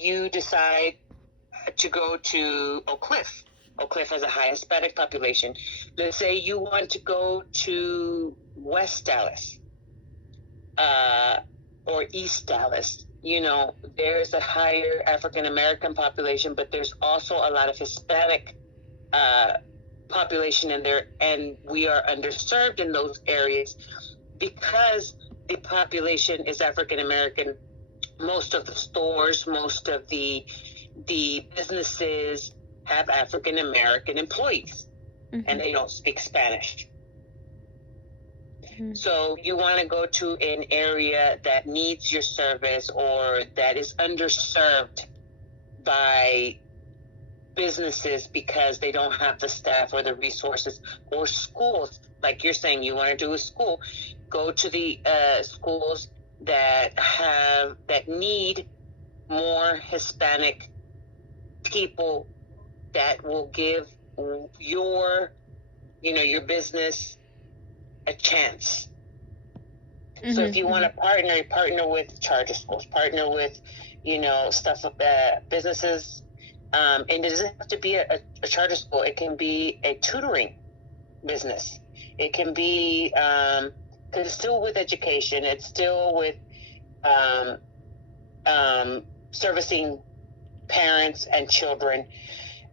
you decide to go to Oak Cliff. Oak Cliff has a high Hispanic population. Let's say you want to go to West Dallas or East Dallas. There's a higher African American population, but there's also a lot of Hispanic population in there, and we are underserved in those areas because the population is African American. Most of the stores, most of the businesses have African American employees, and they don't speak Spanish. So you want to go to an area that needs your service or that is underserved by businesses because they don't have the staff or the resources, or schools. Like you're saying, you want to do a school. Go to the schools that need more Hispanic people that will give your business a chance. So if you want to partner with charter schools, partner with, stuff businesses. And it doesn't have to be a charter school. It can be a tutoring business. It can be, because it's still with education. It's still with servicing parents and children.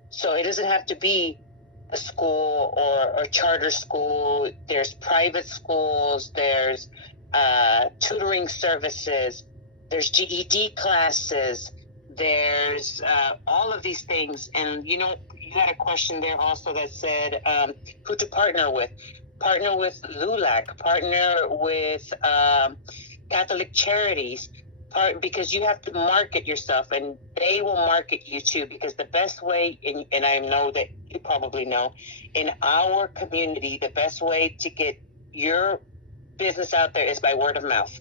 So it doesn't have to be a school or a charter school. There's private schools. There's tutoring services. There's GED classes. There's all of these things. And, you had a question there also that said who to partner with. Partner with LULAC. Partner with Catholic Charities. Because you have to market yourself, and they will market you too, because the best way, and I know that you probably know, in our community, the best way to get your business out there is by word of mouth.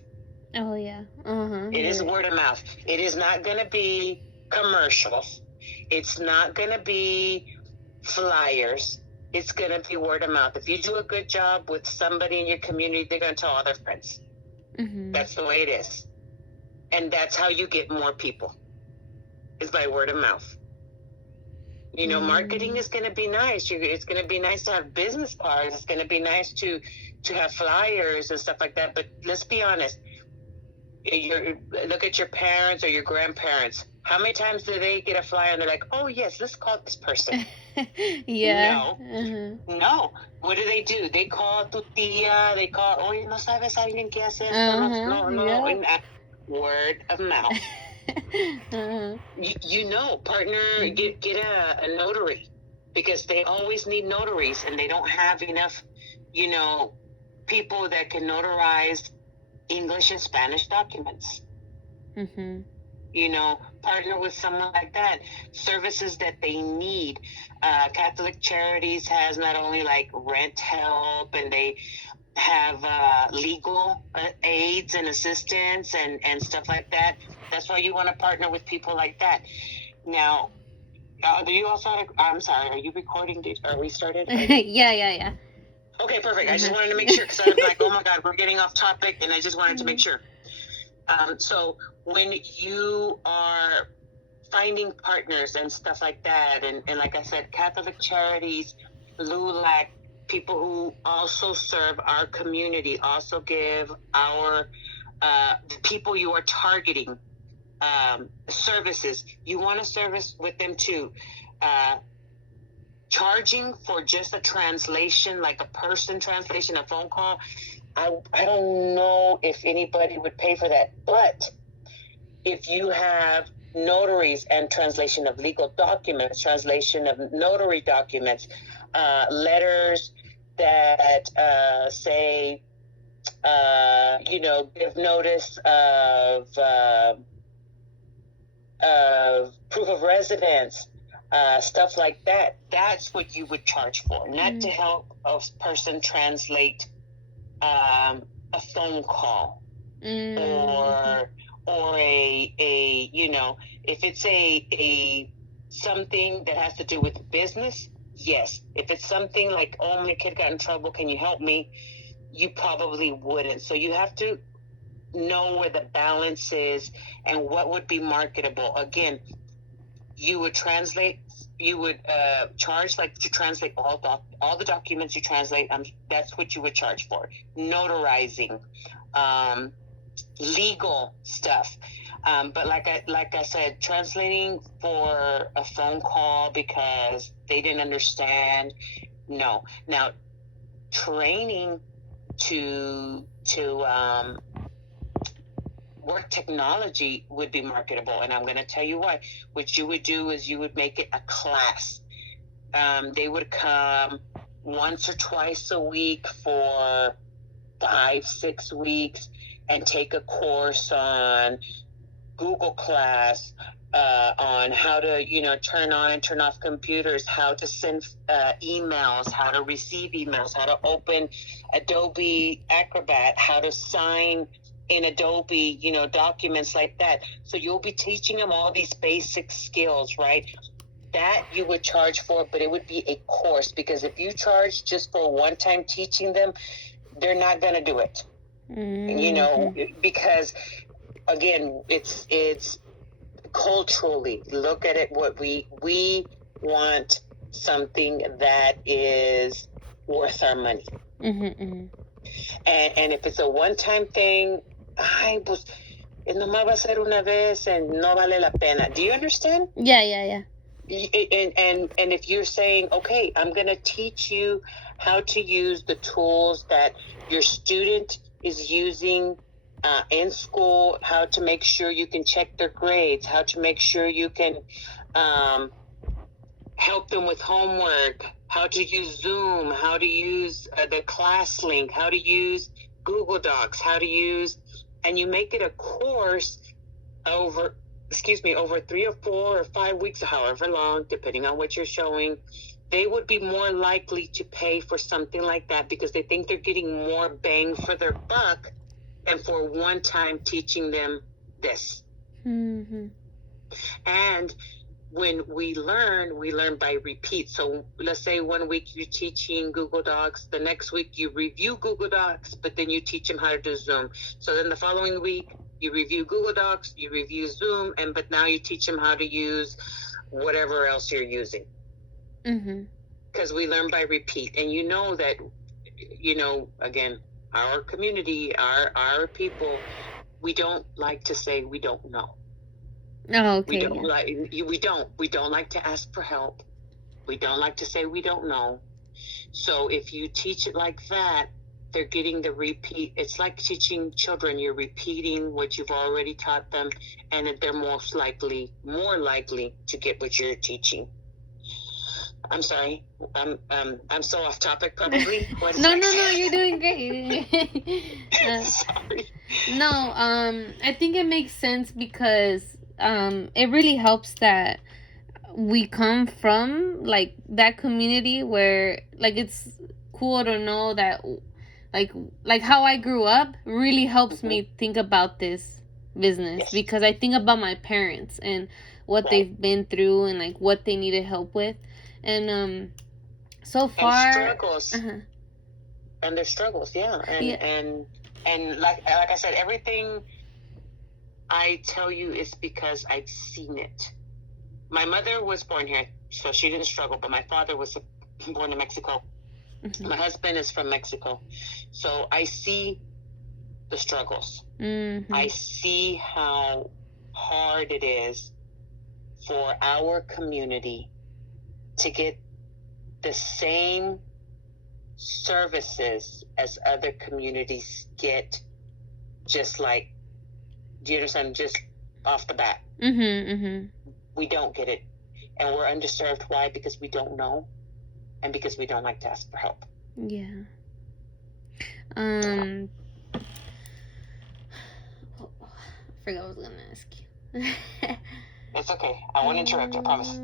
Oh, yeah. It is word of mouth. It is not going to be commercials. It's not going to be flyers. It's going to be word of mouth. If you do a good job with somebody in your community, they're going to tell all their friends. That's the way it is. And that's how you get more people, is by word of mouth. Marketing is going to be nice. It's going to be nice to have business cards. It's going to be nice to have flyers and stuff like that. But let's be honest. Look at your parents or your grandparents. How many times do they get a flyer and they're like, oh, yes, let's call this person? Yeah. No. What do? They call tu tía. They call, oye, ¿no sabes alguien que hace esto? No. Yeah. Word of mouth. Partner, get a notary, because they always need notaries, and they don't have enough, people that can notarize English and Spanish documents. Partner with someone like that. Services that they need. Catholic Charities has not only like rent help, and they have legal aids and assistance and stuff like that. That's why you want to partner with people like that. Now, do you also? I'm sorry. Are you recording? Are we started? Yeah. Okay, perfect. I just wanted to make sure, because I was like, oh my God, we're getting off topic, and I just wanted to make sure. So when you are finding partners and stuff like that, and like I said, Catholic Charities, LULAC, people who also serve our community, also give our the people you are targeting services. You want to service with them too. Charging for just a translation, like a person translation, a phone call, I don't know if anybody would pay for that. But if you have notaries and translation of legal documents, translation of notary documents, letters that say, give notice of proof of residence, stuff like that. That's what you would charge for, not to help a person translate a phone call or a if it's a something that has to do with business. Yes. If it's something like, oh, my kid got in trouble, can you help me? You probably wouldn't. So you have to know where the balance is and what would be marketable. Again, you would translate, you would charge, like, to translate all the documents you translate. That's what you would charge for. Notarizing, legal stuff. But like I said, translating for a phone call because they didn't understand, no. Now, training to work technology would be marketable, and I'm going to tell you why. What you would do is you would make it a class. They would come once or twice a week for 5-6 weeks and take a course on Google Class, on how to, turn on and turn off computers, how to send emails, how to receive emails, how to open Adobe Acrobat, how to sign in Adobe, documents like that. So you'll be teaching them all these basic skills, right? That you would charge for, but it would be a course, because if you charge just for one time teaching them, they're not going to do it. Because again, it's culturally, look at it, what we want something that is worth our money. And if it's a one-time thing, nomás va a ser una vez and no vale la pena. Do you understand? Yeah. And if you're saying, okay, I'm going to teach you how to use the tools that your student is using in school, how to make sure you can check their grades, how to make sure you can help them with homework, how to use Zoom, how to use the class link, how to use Google Docs, how to use, and you make it a course over 3 or 4 or 5 weeks, however long, depending on what you're showing, they would be more likely to pay for something like that because they think they're getting more bang for their buck than for one time teaching them this. And when we learn by repeat. So let's say 1 week you're teaching Google Docs, the next week you review Google Docs, but then you teach them how to do Zoom. So then the following week you review Google Docs, you review Zoom, but now you teach them how to use whatever else you're using. Because we learn by repeat. And that, again, our community, our people, we don't like to say we don't know. Oh, okay. We don't like to ask for help. We don't like to say we don't know. So if you teach it like that, they're getting the repeat. It's like teaching children. You're repeating what you've already taught them, and they're more likely to get what you're teaching. I'm sorry. I'm so off topic probably. No, you're doing great. Sorry. No, I think it makes sense because it really helps that we come from like that community where like it's cool to know that like how I grew up really helps me think about this business, because I think about my parents and what they've been through and like what they needed help with, and so far and struggles and their struggles, and like I said, everything I tell you is because I've seen it. My mother was born here, so she didn't struggle, but my father was born in Mexico. My husband is from Mexico, so I see the struggles. I see how hard it is for our community to get the same services as other communities get, just like, do you understand, just off the bat. We don't get it, and we're underserved. Why? Because we don't know, and because we don't like to ask for help. I forgot what I was gonna ask you. It's okay. I won't interrupt, I promise.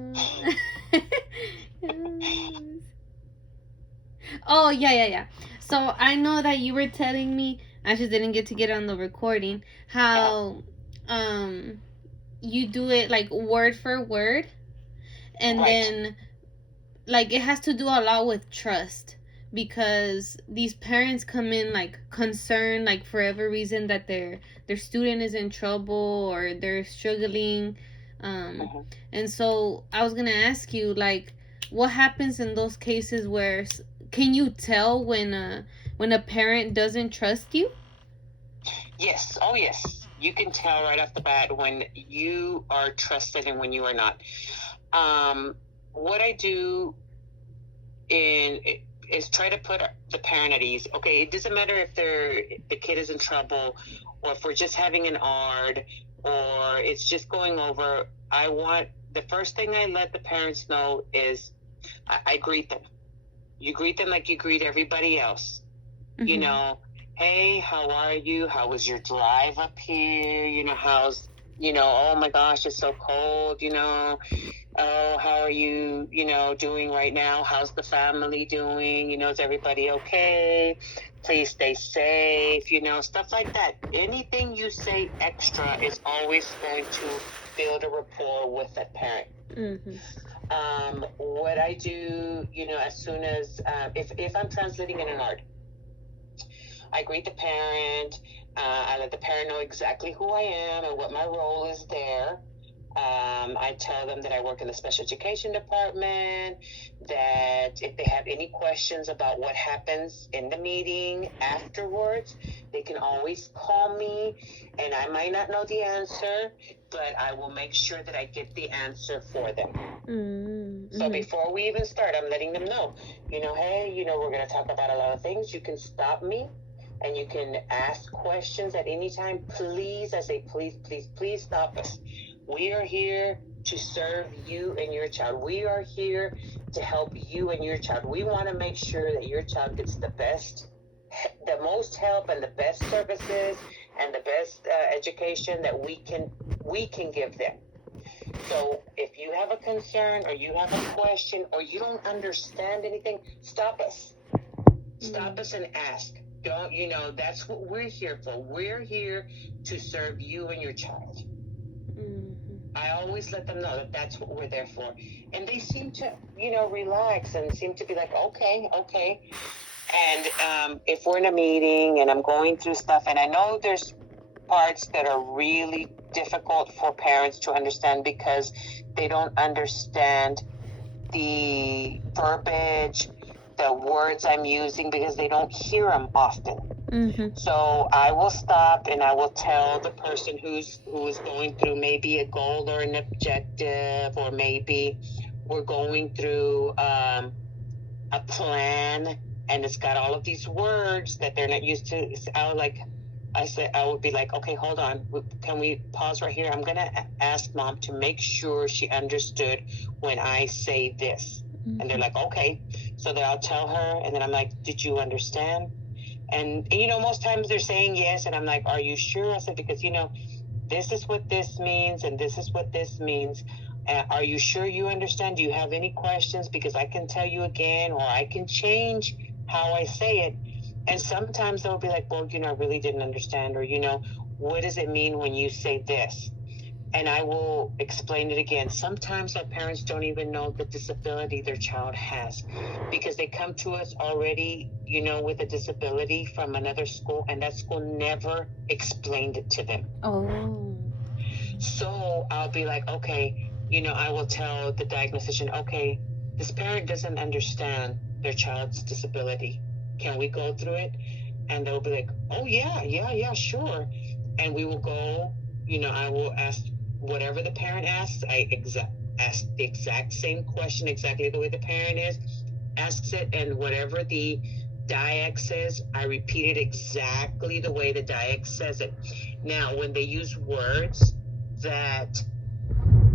Oh, yeah. So I know that you were telling me, I just didn't get to get on the recording, how you do it like word for word, and then like it has to do a lot with trust, because these parents come in like concerned, like for every reason that their student is in trouble or they're struggling. um Mm-hmm. and so I was gonna ask you, like, what happens in those cases where can you tell when a parent doesn't trust you? Yes. Oh, yes. You can tell right off the bat when you are trusted and when you are not. What I do is try to put the parent at ease. Okay, it doesn't matter if the kid is in trouble, or if we're just having an ARD, or it's just going over. I want the first thing I let the parents know is I greet them. You greet them like you greet everybody else. Mm-hmm. You know, hey, how are you? How was your drive up here? You know, how's, oh my gosh, it's so cold, oh, how are you, doing right now? How's the family doing? Is everybody okay? Please stay safe, stuff like that. Anything you say extra is always going to build a rapport with that parent. Mm-hmm. What I do, as soon as, if I'm translating in an ARD, I greet the parent. I let the parent know exactly who I am and what my role is there. I tell them that I work in the special education department, that if they have any questions about what happens in the meeting afterwards, they can always call me, and I might not know the answer, but I will make sure that I get the answer for them. Mm-hmm. So before we even start, I'm letting them know, hey, we're going to talk about a lot of things. You can stop me and you can ask questions at any time. Please, I say, please stop us. We are here to serve you and your child. We are here to help you and your child. We want to make sure that your child gets the most help and the best services and the best education that we can give them. So if you have a concern or you have a question or you don't understand anything, stop us. Stop us and ask. Don't, that's what we're here for. We're here to serve you and your child. I always let them know that that's what we're there for. And they seem to, relax and seem to be like, okay. And if we're in a meeting and I'm going through stuff, and I know there's parts that are really difficult for parents to understand because they don't understand the verbiage, the words I'm using, because they don't hear them often. Mm-hmm. So I will stop and I will tell the person who is going through maybe a goal or an objective, or maybe we're going through a plan and it's got all of these words that they're not used to. I would be like, okay, hold on. Can we pause right here? I'm going to ask mom to make sure she understood when I say this. Mm-hmm. And they're like, okay. So then I'll tell her, and then I'm like, did you understand? And most times they're saying yes, and I'm like, are you sure? I said, because, this is what this means, and this is what this means. Are you sure you understand? Do you have any questions? Because I can tell you again, or I can change how I say it. And sometimes they'll be like, well, I really didn't understand, or, what does it mean when you say this? And I will explain it again. Sometimes our parents don't even know the disability their child has, because they come to us already, with a disability from another school, and that school never explained it to them. Oh. So I'll be like, okay, I will tell the diagnostician, okay, this parent doesn't understand their child's disability. Can we go through it? And they'll be like, oh, yeah, sure. And we will go, I will ask whatever the parent asks. I ask the exact same question, exactly the way the parent asks it. And whatever the diag says, I repeat it exactly the way the diag says it. Now, when they use words that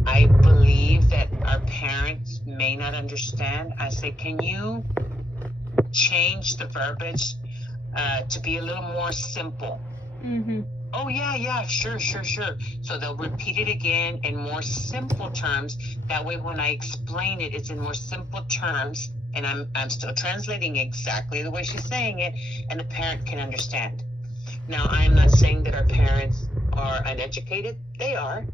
I believe that our parents may not understand, I say, can you change the verbiage to be a little more simple? Mm-hmm. Oh, yeah, sure. So they'll repeat it again in more simple terms. That way, when I explain it, it's in more simple terms, and I'm still translating exactly the way she's saying it, and the parent can understand. Now, I'm not saying that our parents are uneducated. They are,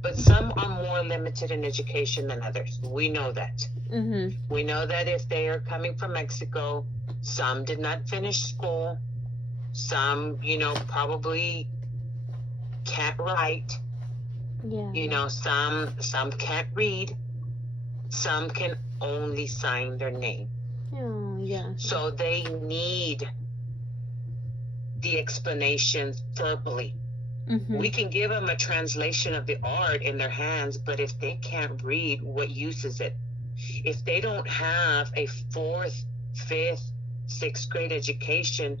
but some are more limited in education than others. We know that. Mm-hmm. We know that if they are coming from Mexico, Some did not finish school. Some, probably can't write. Yeah. Some can't read. Some can only sign their name. Oh, yeah. So they need the explanations verbally. We can give them a translation of the art in their hands, but if they can't read, what use is it? If they don't have a 4th, 5th, 6th grade education,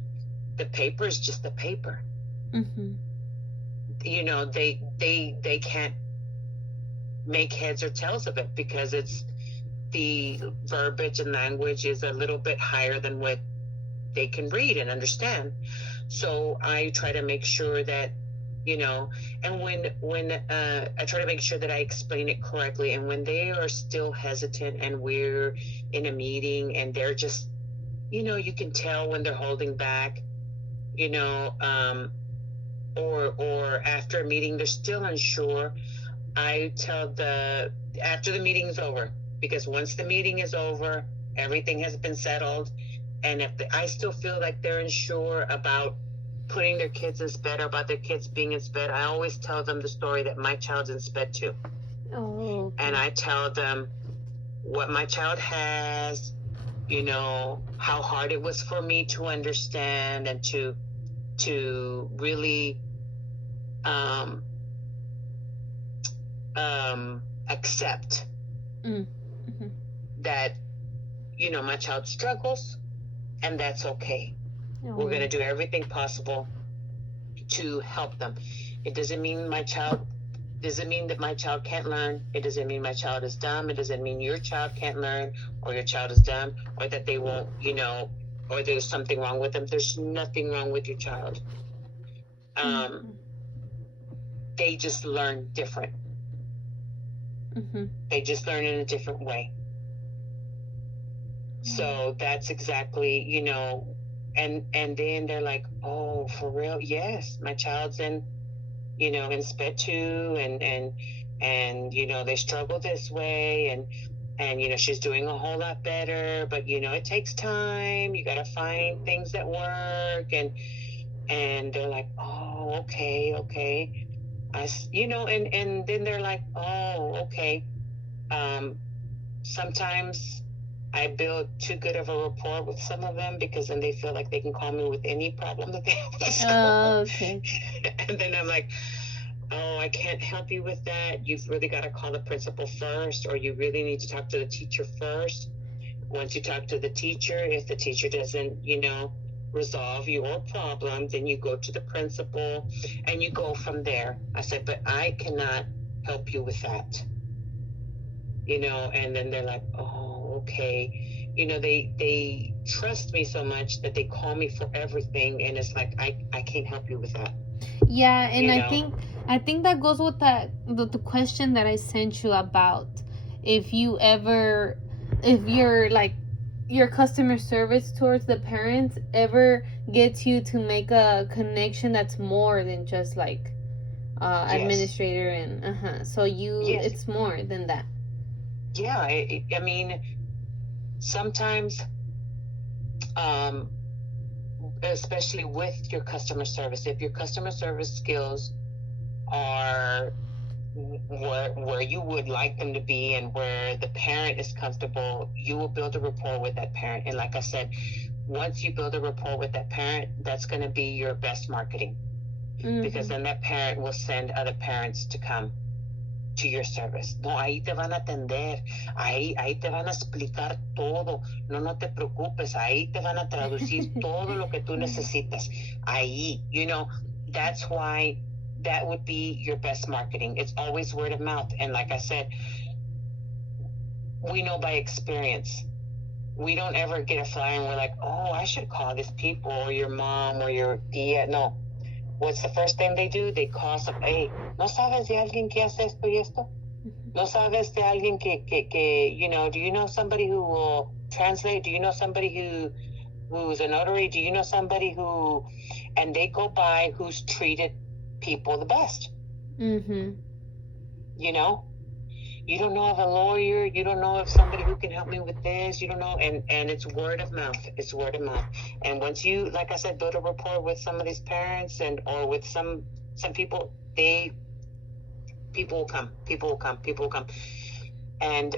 the paper is just a paper. They can't make heads or tails of it because it's the verbiage and language is a little bit higher than what they can read and understand. So I try to make sure that, and when I try to make sure that I explain it correctly, and when they are still hesitant and we're in a meeting and they're just, you can tell when they're holding back, or after a meeting they're still unsure, I tell after the meeting's over, because once the meeting is over, everything has been settled, and if I still feel like they're unsure about putting their kids in SPED or about their kids being in SPED, I always tell them the story that my child's in SPED too. Oh, okay. And I tell them what my child has, how hard it was for me to understand and to really accept that, my child struggles, and that's okay. Oh. We're going to do everything possible to help them. It doesn't mean that my child can't learn. It doesn't mean my child is dumb. It doesn't mean your child can't learn or your child is dumb or that they won't, or there's something wrong with them. There's nothing wrong with your child. They just learn different. They just learn in a different way. So that's exactly, and then they're like, oh, for real? Yes, my child's in SPED 2 and they struggle this way and she's doing a whole lot better, but it takes time. You got to find things that work and they're like, oh, okay. And then they're like, oh, okay. Sometimes I build too good of a rapport with some of them because then they feel like they can call me with any problem that they have at school. Oh, okay. And then I'm like, oh, I can't help you with that. You've really got to call the principal first, or you really need to talk to the teacher first. Once you talk to the teacher, if the teacher doesn't, resolve your problem, then you go to the principal and you go from there. I said, but I cannot help you with that. And then they're like, oh, okay. They trust me so much that they call me for everything, and it's like I can't help you with that. Yeah, and I think that goes with the question that I sent you about if you're like your customer service towards the parents ever gets you to make a connection that's more than just like Yes. administrator and so Yes. it's more than that. Yeah, I mean, sometimes, especially with your customer service, if your customer service skills are where you would like them to be and where the parent is comfortable, you will build a rapport with that parent. And like I said, once you build a rapport with that parent, that's going to be your best marketing, because then that parent will send other parents to come to your service. No, ahí te van a atender, ahí te van a explicar todo, no te preocupes, ahí te van a traducir todo lo que tú necesitas, ahí, that's why that would be your best marketing. It's always word of mouth. And like I said, we know by experience. We don't ever get a flyer and we're like, oh, I should call these people or your mom or your tia. No. What's the first thing they do? They call some, hey, ¿no sabes de alguien que hace esto y esto? ¿No sabes de alguien que do you know somebody who will translate? Do you know somebody who's a notary? Do you know somebody who, and they go by who's treated people the best? you don't know of a lawyer, you don't know of somebody who can help me with this, you don't know, and it's word of mouth. It's word of mouth. And once you, like I said, build a rapport with some of these parents and or with some people, people will come. And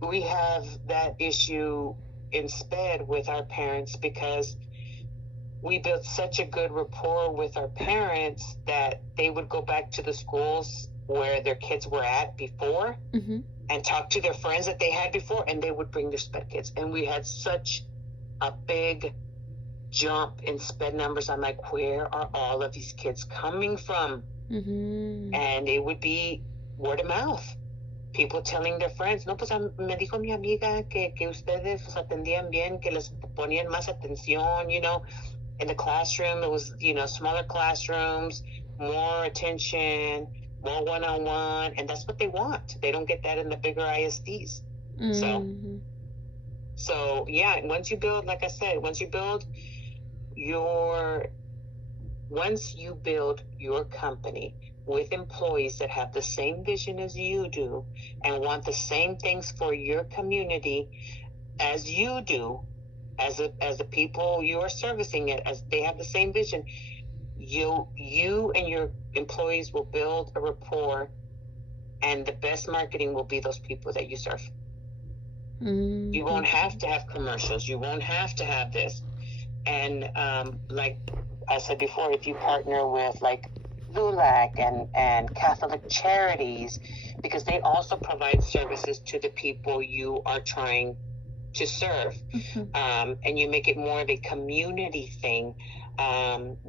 we have that issue in SPED with our parents because we built such a good rapport with our parents that they would go back to the schools where their kids were at before and talk to their friends that they had before, and they would bring their SPED kids. And we had such a big jump in SPED numbers. I'm like, where are all of these kids coming from? And it would be word of mouth. People telling their friends, no, pues me dijo mi amiga que ustedes los atendían bien, que les ponían más atención, you know. In the classroom, it was, you know, smaller classrooms, more attention, more one-on-one, and that's what they want. They don't get that in the bigger ISDs. So yeah, once you build, like I said, once you build your company with employees that have the same vision as you do and want the same things for your community as you do, as the people you are servicing it, as they have the same vision, you and your employees will build a rapport, and the best marketing will be those people that you serve. You won't have to have commercials. You won't have to have this. And like I said before, if you partner with like LULAC and Catholic Charities, because they also provide services to the people you are trying to serve, and you make it more of a community thing.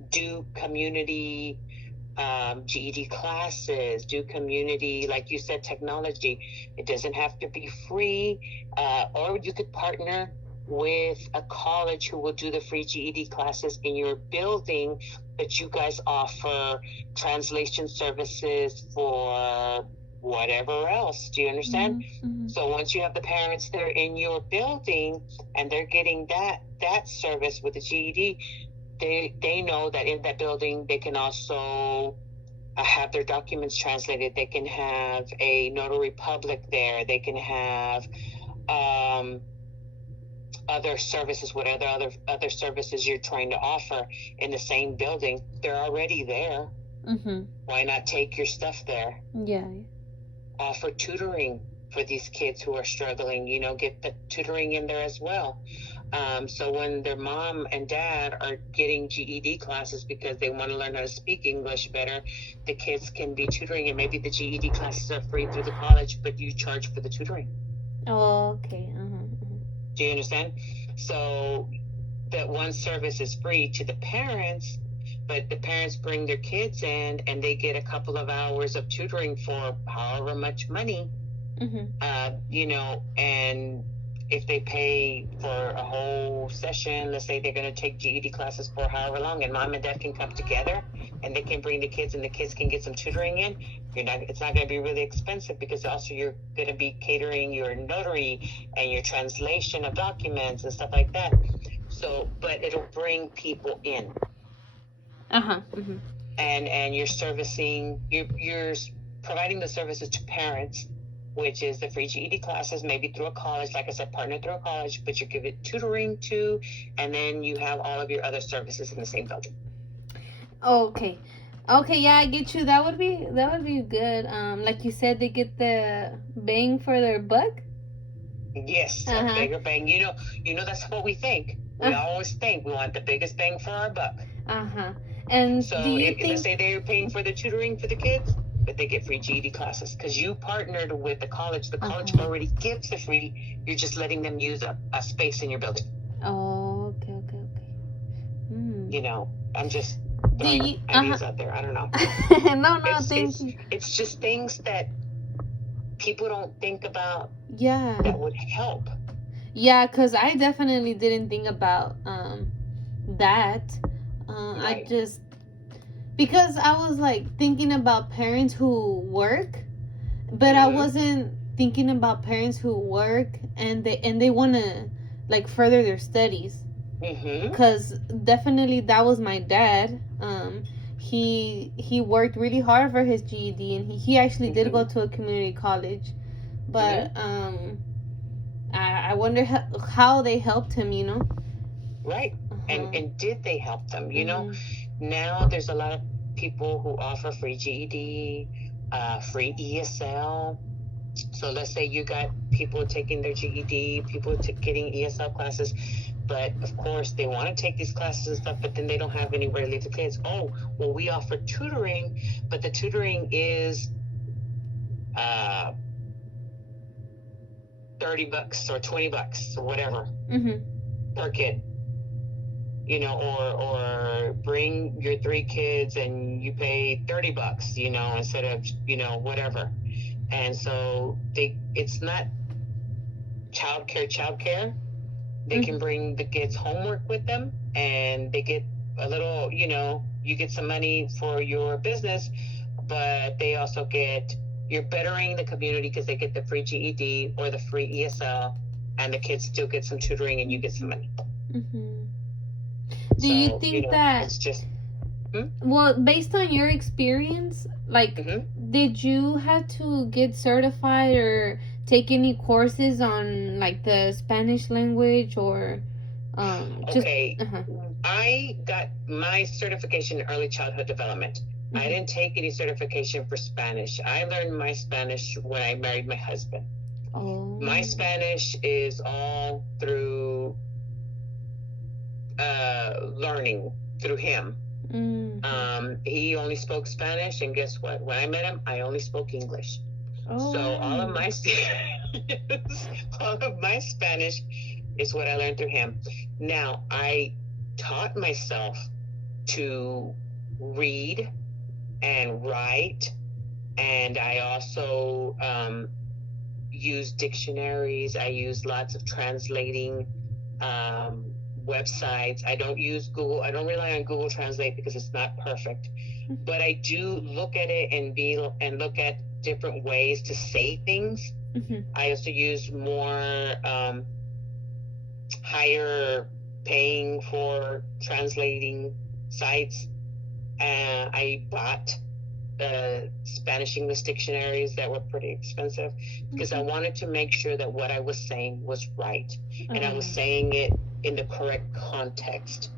Do community GED classes, do community, like you said, technology. It doesn't have to be free, or you could partner with a college who will do the free GED classes in your building, but you guys offer translation services for whatever else. Do you understand? So once you have the parents there in your building and they're getting that service with the GED, they know that in that building they can also have their documents translated. They can have a notary public there. They can have other services, whatever other services you're trying to offer in the same building. They're already there. Why not take your stuff there? Yeah. Offer tutoring for these kids who are struggling, you know, get the tutoring in there as well. So when their mom and dad are getting GED classes because they want to learn how to speak English better, the kids can be tutoring, and maybe the GED classes are free through the college, but you charge for the tutoring. Oh, okay. Do you understand? So that one service is free to the parents, but the parents bring their kids in and they get a couple of hours of tutoring for however much money, you know, and if they pay for a whole session, let's say they're going to take GED classes for however long, and mom and dad can come together and they can bring the kids and the kids can get some tutoring in. It's not going to be really expensive, because also you're going to be catering your notary and your translation of documents and stuff like that. So, but it'll bring people in. And you're servicing, you're providing the services to parents, which is the free GED classes, maybe through a college, like I said, partner through a college, but you give it tutoring to, and then you have all of your other services in the same building. Okay, yeah, I get you. That would be good. Like you said, they get the bang for their buck. Yes, a bigger bang. You know, that's what we think. We always think we want the biggest bang for our buck. And so let's say they're paying for the tutoring for the kids, but they get free GED classes because you partnered with the college. The college already gives the free. You're just letting them use a space in your building. Oh, okay. You know, I'm just throwing ideas out there. I don't know. No, thank you. It's just things that people don't think about. Yeah. That would help. Yeah, because I definitely didn't think about that. Right. I just, because I was like thinking about parents who work, but I wasn't thinking about parents who work and they want to like further their studies. Because definitely that was my dad. he worked really hard for his GED, and he actually did go to a community college, but I wonder how they helped him, you know. Right. And did they help them? You know, now there's a lot of people who offer free GED, free ESL. So let's say you got people taking their GED, people getting ESL classes, but of course they want to take these classes and stuff, but then they don't have anywhere to leave the kids. Oh, well, we offer tutoring, but the tutoring is $30 or $20 or whatever per kid. You know, or bring your 3 kids and you pay $30, you know, instead of, you know, whatever. And so it's not childcare. They can bring the kids' homework with them, and they get a little, you know, you get some money for your business, but they also you're bettering the community because they get the free GED or the free ESL, and the kids still get some tutoring and you get some money. Do you think that it's just well, based on your experience, like did you have to get certified or take any courses on like the Spanish language or okay. I got my certification in early childhood development. I didn't take any certification for Spanish. I learned my Spanish when I married my husband. My Spanish is all through learning through him. He only spoke Spanish, and guess what? When I met him, I only spoke English. So all of my Spanish is what I learned through him. Now, I taught myself to read and write, and I also use dictionaries. I use lots of translating websites. I don't use Google. I don't rely on Google Translate because it's not perfect, but I do look at it and look at different ways to say things. I also use more higher paying for translating sites. I bought Spanish English dictionaries that were pretty expensive because I wanted to make sure that what I was saying was right and I was saying it in the correct context.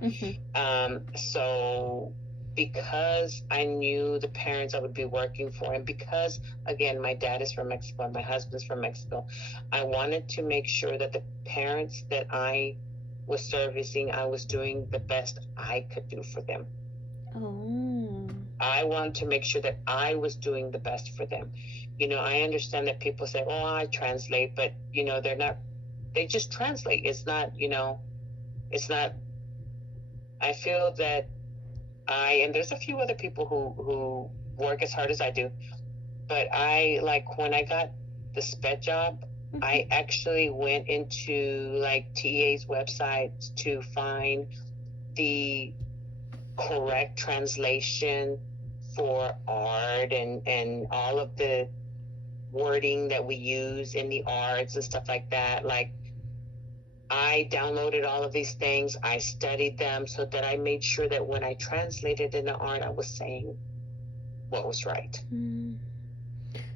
So because I knew the parents I would be working for, and because again my dad is from Mexico and my husband's from Mexico, I wanted to make sure that the parents that I was servicing, I was doing the best I could do for them. I wanted to make sure that I was doing the best for them. You know, I understand that people say, oh, I translate, but, you know, they just translate. It's not, you know, it's not, I feel that and there's a few other people who work as hard as I do, but when I got the SPED job, I actually went into like TEA's website to find the correct translation for art and all of the wording that we use in the arts and stuff like that. Like, I downloaded all of these things. I studied them so that I made sure that when I translated in the art, I was saying what was right.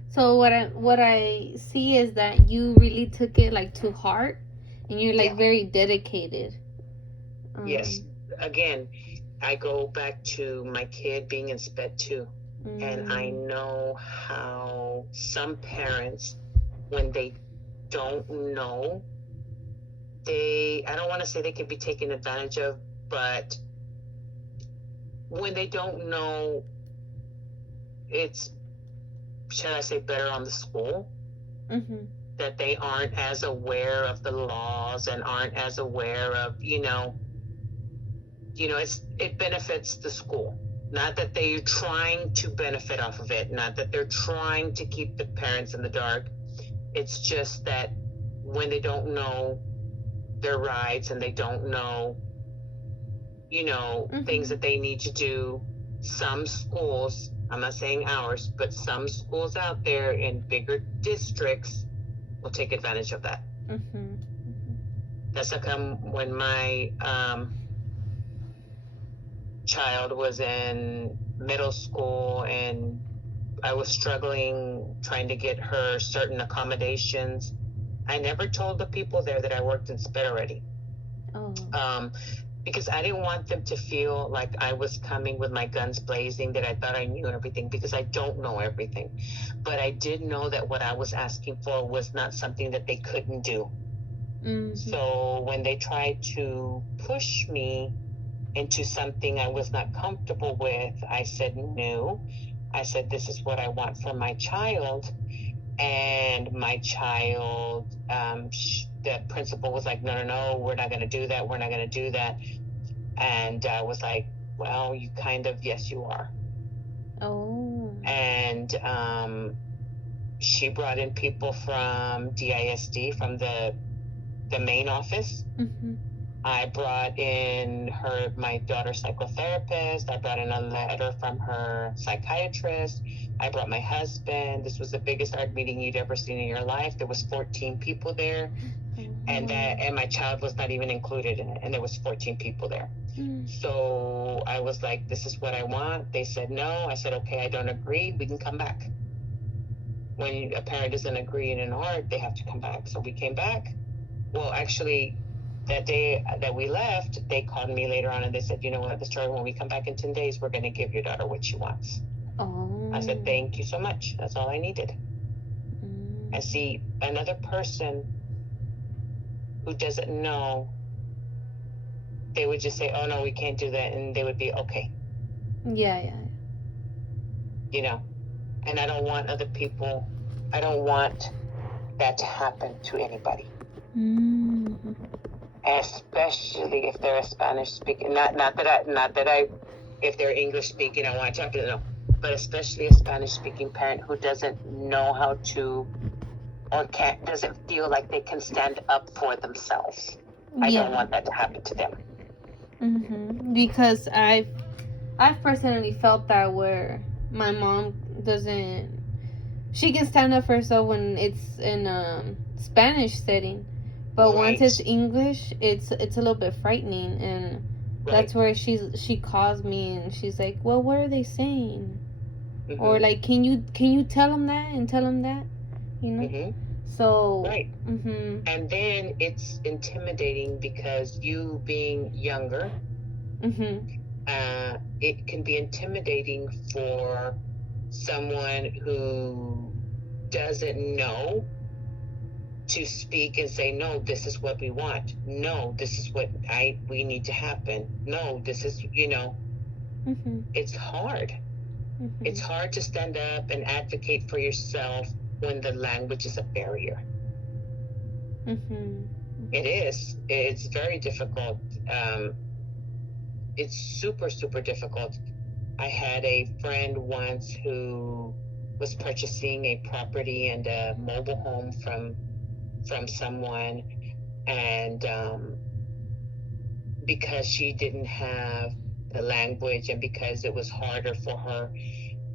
So what I see is that you really took it like to heart, and you're like very dedicated. Yes. Again, I go back to my kid being in SPED 2, and I know how some parents, when they don't know, I don't want to say they can be taken advantage of, but when they don't know, it's, should I say, better on the school, that they aren't as aware of the laws and aren't as aware of, it benefits the school. Not that they're trying to benefit off of it, not that they're trying to keep the parents in the dark. It's just that when they don't know their rights and they don't know, things that they need to do, some schools, I'm not saying ours, but some schools out there in bigger districts will take advantage of that. That's how come when my child was in middle school, and I was struggling trying to get her certain accommodations. I never told the people there that I worked in sped already. Oh. Because I didn't want them to feel like I was coming with my guns blazing, that I thought I knew everything, because I don't know everything. But I did know that what I was asking for was not something that they couldn't do. Mm-hmm. So when they tried to push me into something I was not comfortable with, I said no. I said, this is what I want for my child. And my child, the principal was like, no, we're not going to do that. We're not going to do that. And I was like, well, you kind of, yes, you are. Oh. And she brought in people from DISD, from the main office. Mm-hmm. I brought in my daughter's psychotherapist. I brought in a letter from her psychiatrist. I brought my husband. This was the biggest art meeting you'd ever seen in your life. There was 14 people there. Mm-hmm. And my child was not even included in it. And there was 14 people there. Mm-hmm. So I was like, this is what I want. They said no. I said, okay, I don't agree. We can come back. When a parent doesn't agree in an art, they have to come back. So we came back. Well, actually, that day that we left, they called me later on and they said, you know what, Mrs.Torres, when we come back in 10 days, we're going to give your daughter what she wants. Oh. I said, thank you so much. That's all I needed. Mm-hmm. And see, another person who doesn't know, they would just say, oh, no, we can't do that. And they would be okay. Yeah. You know, and I don't want that to happen to anybody. Mm-hmm. Especially if they're a Spanish speaking, not that I if they're English speaking, I want to talk to them, but especially a Spanish speaking parent who doesn't know how to, or doesn't feel like they can stand up for themselves. I don't want that to happen to them. Mm-hmm. Because I've personally felt that, where my mom doesn't, she can stand up for herself when it's in Spanish setting, but once it's English, it's a little bit frightening, and that's where she calls me and she's like, well, what are they saying? Mm-hmm. Or like, can you tell them that and tell them that, you know? Mm-hmm. So mm-hmm. And then it's intimidating because you being younger, mm-hmm. It can be intimidating for someone who doesn't know to speak and say, no, this is what we want. No, this is what we need to happen. No, this is, mm-hmm. It's hard. Mm-hmm. It's hard to stand up and advocate for yourself when the language is a barrier. Mm-hmm. It is. It's very difficult. It's super, super difficult. I had a friend once who was purchasing a property and a mobile home from someone, and because she didn't have the language and because it was harder for her,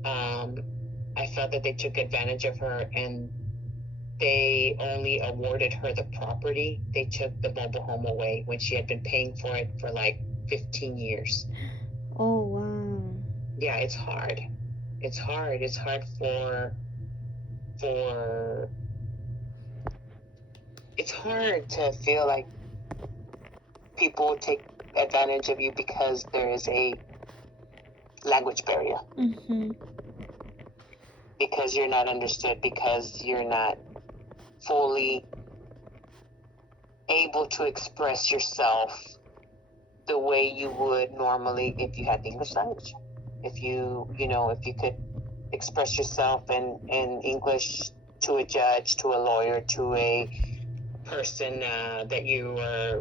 I felt that they took advantage of her, and they only awarded her the property. They took the mobile home away when she had been paying for it for like 15 years. Oh, wow. Yeah, it's hard. It's hard. It's hard it's hard to feel like people take advantage of you because there is a language barrier. Mm-hmm. Because you're not understood, because you're not fully able to express yourself the way you would normally if you had the English language. If you could express yourself in English to a judge, to a lawyer, to a person that you were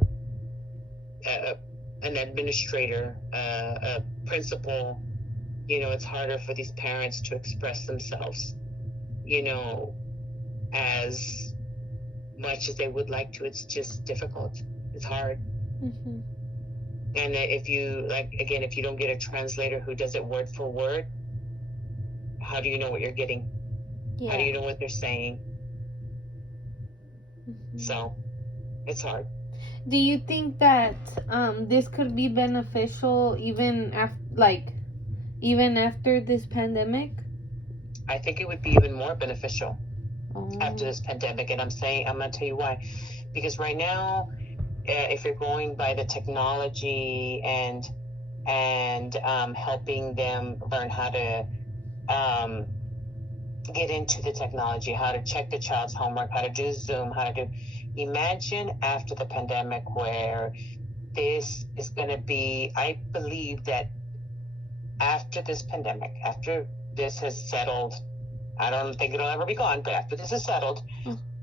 an administrator, a principal, it's harder for these parents to express themselves, as much as they would like to. It's just difficult. It's hard. Mm-hmm. And if you don't get a translator who does it word for word, how do you know what you're getting? Yeah. How do you know what they're saying? Mm-hmm. So it's hard. Do you think that this could be beneficial even after, like, even after this pandemic? I think it would be even more beneficial after Oh. this pandemic. And I'm going to tell you why. Because right now, if you're going by the technology and helping them learn how to get into the technology, how to check the child's homework, how to do Zoom, imagine after the pandemic where this is going to be, I believe that after this pandemic, after this has settled, I don't think it'll ever be gone, but after this is settled,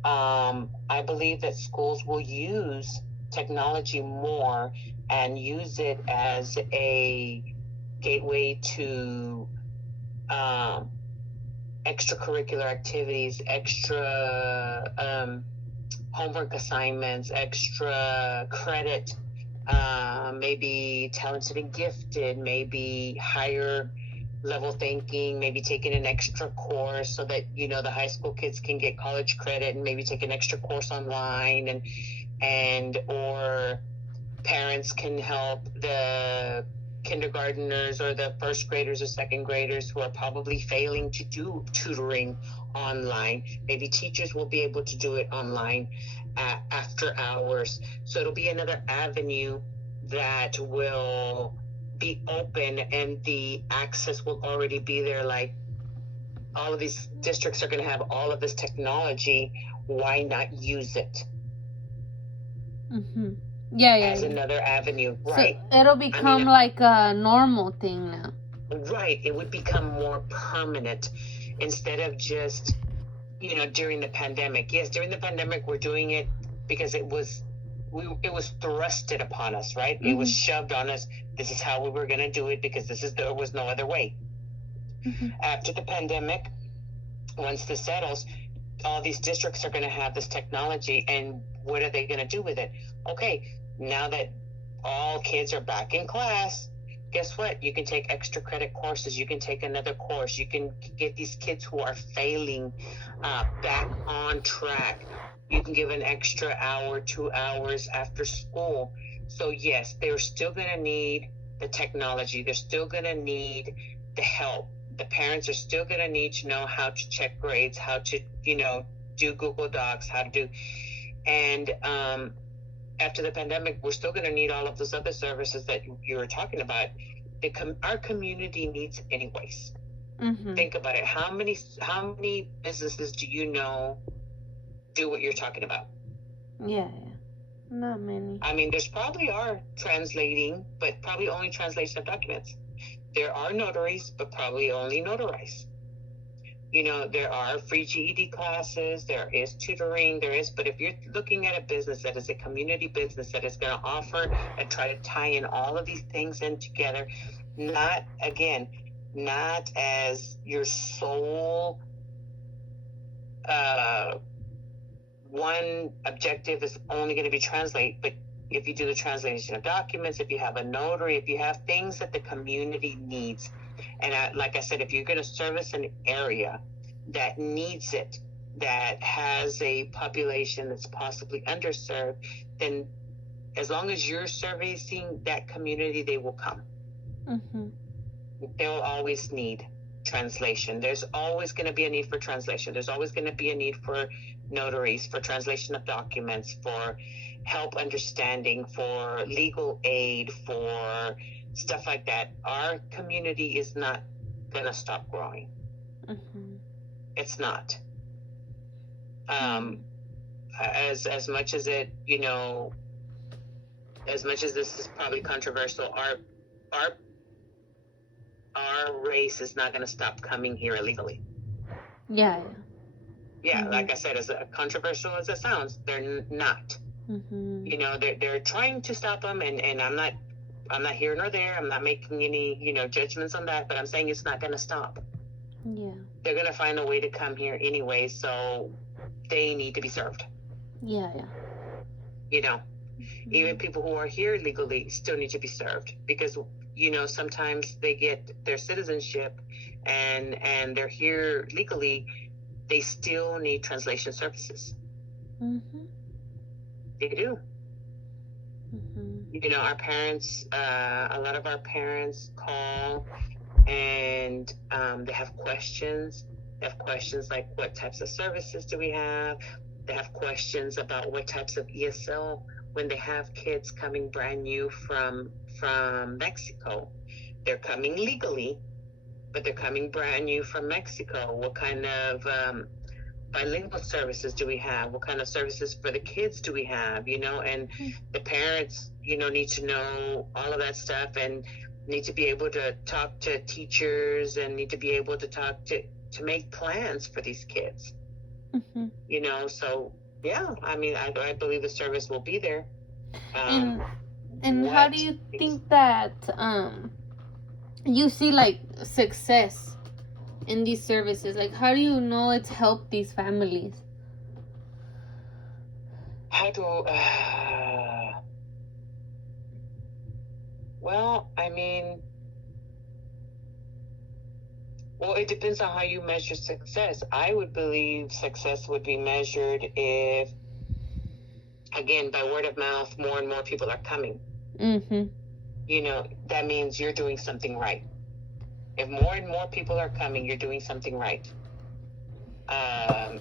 I believe that schools will use technology more and use it as a gateway to extracurricular activities, extra homework assignments, extra credit, maybe talented and gifted, maybe higher level thinking, maybe taking an extra course so that the high school kids can get college credit, and maybe take an extra course online, or parents can help the kindergarteners or the first graders or second graders who are probably failing to do tutoring online. Maybe teachers will be able to do it online after hours. So it'll be another avenue that will be open, and the access will already be there. Like, all of these districts are going to have all of this technology. Why not use it? Mm-hmm. Yeah, as another avenue, right? So it'll become like a normal thing now. Right. It would become more permanent instead of just, during the pandemic. Yes, during the pandemic, we're doing it because it was thrusted upon us, right? Mm-hmm. It was shoved on us. This is how we were going to do it because there was no other way. Mm-hmm. After the pandemic, once this settles, all these districts are going to have this technology, and what are they going to do with it? Okay, now that all kids are back in class, guess what? You can take extra credit courses. You can take another course. You can get these kids who are failing back on track. You can give an extra hour, 2 hours after school. So yes, they're still going to need the technology. They're still going to need the help. The parents are still going to need to know how to check grades, how to, do Google Docs, how to do, and after the pandemic, we're still going to need all of those other services that you were talking about. Our community needs anyways. Mm-hmm. Think about it. How many businesses do you know do what you're talking about? Yeah, not many. I mean, there's probably are translating, but probably only translation of documents. There are notaries, but probably only notarize. There are free GED classes, there is tutoring, but if you're looking at a business that is a community business that is going to offer and try to tie in all of these things in together, not as your sole one objective is only going to be translate, but if you do the translation of documents, if you have a notary, if you have things that the community needs, and like I said, if you're going to service an area that needs it, that has a population that's possibly underserved, then as long as you're servicing that community, they will come. Mm-hmm. They'll always need translation. There's always going to be a need for translation. There's always going to be a need for notaries, for translation of documents, for help understanding, for legal aid, for stuff like that. Our community is not going to stop growing. Mm-hmm. It's not. As much as it, as much as this is probably controversial, our race is not going to stop coming here illegally. Yeah. Yeah, mm-hmm. Like I said, as controversial as it sounds, they're not. Mm-hmm. They're trying to stop them, and I'm not here nor there. I'm not making any, judgments on that, but I'm saying it's not going to stop. Yeah. They're going to find a way to come here anyway, so they need to be served. Yeah. Mm-hmm. Even people who are here legally still need to be served, because, sometimes they get their citizenship and they're here legally, they still need translation services. Mm-hmm. They do. Mm-hmm. Our parents, a lot of our parents call and they have questions. They have questions like, what types of services do we have? They have questions about what types of ESL when they have kids coming brand new from Mexico. They're coming legally, but they're coming brand new from Mexico. What kind of bilingual services do we have? What kind of services for the kids do we have? And the parents, need to know all of that stuff, and need to be able to talk to teachers, and need to be able to talk to make plans for these kids. So yeah, I mean, I believe the service will be there. And how do you think that you see like success in these services? Like, how do you know it's helped these families? Well, I mean, it depends on how you measure success. I would believe success would be measured if, again, by word of mouth, more and more people are coming. That means you're doing something right. If more and more people are coming, you're doing something right.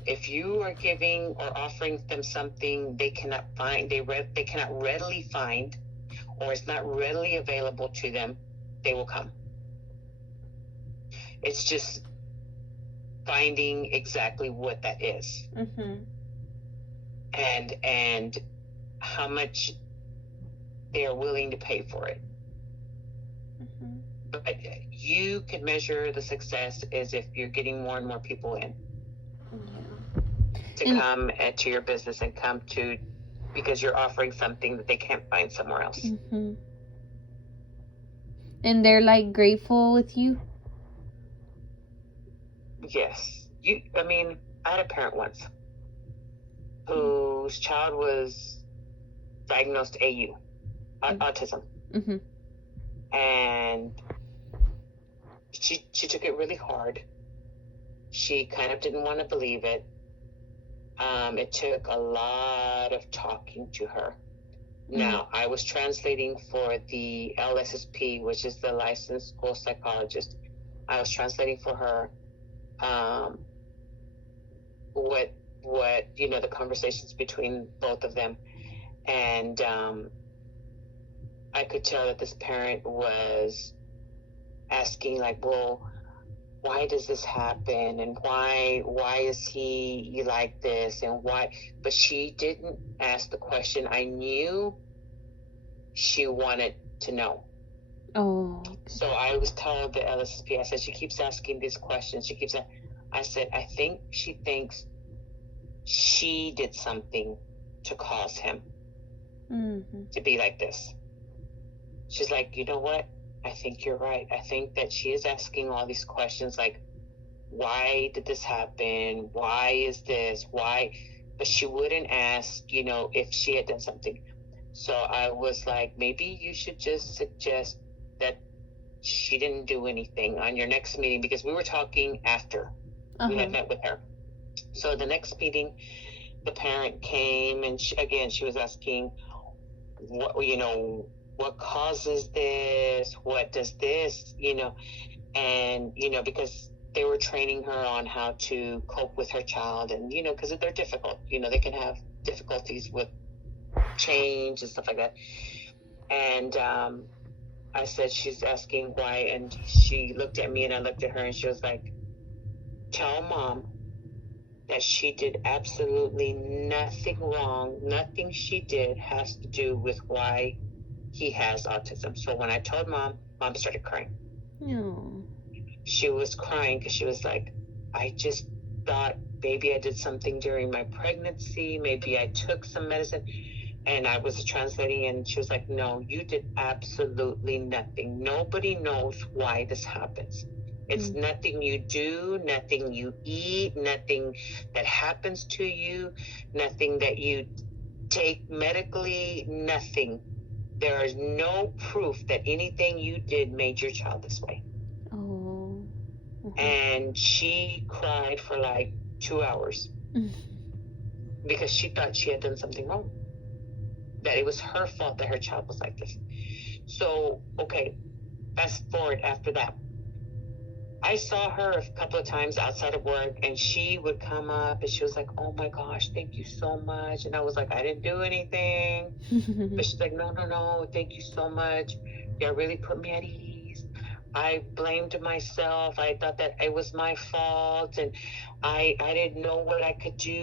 If you are giving or offering them something they cannot find, they cannot readily find, or it's not readily available to them, they will come. It's just finding exactly what that is, and how much they are willing to pay for it. But you can measure the success as if you're getting more and more people in to come to your business and come to, because you're offering something that they can't find somewhere else. And they're like grateful with you? Yes. I mean, I had a parent once whose child was diagnosed AU, autism. And she took it really hard. She kind of didn't want to believe it. It took a lot of talking to her. Now, I was translating for the LSSP, which is the licensed school psychologist. I was translating for her what the conversations between both of them. And I could tell that this parent was asking, like, well, why does this happen, and why is he like this, and why? But she didn't ask the question. I knew she wanted to know. So I was telling the LSP, I said, she keeps asking these questions. I said, I think she thinks she did something to cause him to be like this. She's like, you know what? I think you're right. I think that she is asking all these questions like, why did this happen? Why is this? Why? But she wouldn't ask, if she had done something. So I was like, maybe you should just suggest that she didn't do anything on your next meeting, because we were talking after we had met with her. So the next meeting, the parent came, and she was asking, what causes this? What does this, and, because they were training her on how to cope with her child, and, because they're difficult, they can have difficulties with change and stuff like that. And I said, she's asking why, and she looked at me, and I looked at her, and she was like, tell Mom that she did absolutely nothing wrong. Nothing she did has to do with why he has autism. So when I told Mom started crying. No. She was crying because she was like, I just thought maybe I did something during my pregnancy. Maybe I took some medicine. And I was translating, and she was like, no, you did absolutely nothing. Nobody knows why this happens. It's nothing you do, nothing you eat, nothing that happens to you, nothing that you take medically, nothing. There is no proof that anything you did made your child this way. And she cried for like 2 hours because she thought she had done something wrong, that it was her fault that her child was like this. So, okay, fast forward after that. I saw her a couple of times outside of work, and she would come up and she was like, "Oh my gosh, thank you so much." And I was like, "I didn't do anything." But she's like, "No, no, no, thank you so much. Yeah, really put me at ease. I blamed myself. I thought that it was my fault, and I didn't know what I could do,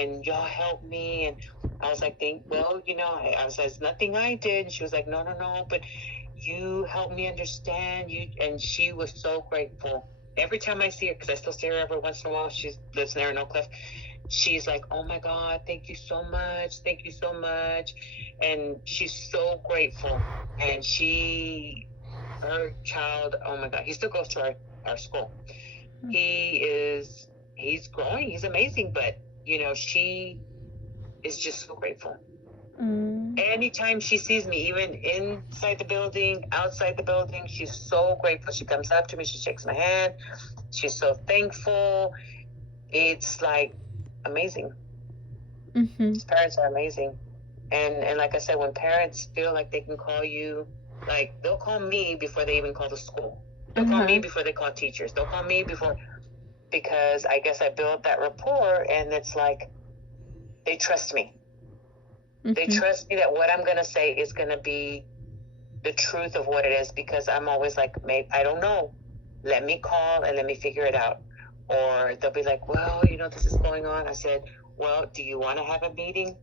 and y'all helped me." And I was like, well, I was like, "It's nothing I did." And she was like, "No, no, no, but you helped me understand you." And she was so grateful. Every time I see her, because I still see her every once in a while, she lives there in Oak Cliff. She's like, "Oh my God, thank you so much. Thank you so much." And she's so grateful. And her child, oh my God, he still goes to our school. He's growing. He's amazing. But, she is just so grateful. Anytime she sees me, even inside the building, outside the building, she's so grateful. She comes up to me, she shakes my hand. She's so thankful. It's like amazing. His parents are amazing. And like I said, when parents feel like they can call you, like they'll call me before they even call the school. They'll call me before they call teachers. They'll call me because I guess I built that rapport, and it's like they trust me. They trust me that what I'm going to say is going to be the truth of what it is, because I'm always like, "Maybe I don't know. Let me call and let me figure it out." Or they'll be like, "Well, this is going on." I said, "Well, do you want to have a meeting?"